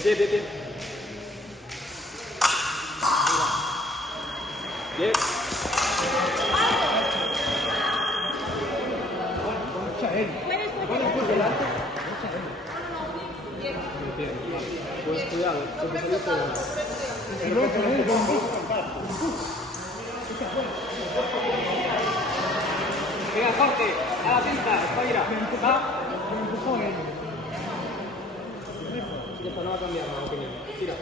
pie, pie, pie. Bien. Por delante. Pues cuidado, porque se dice... Venga, Jorge, a la pista, espabila. Va. Ya está, no va a cambiar la opinión. Tira.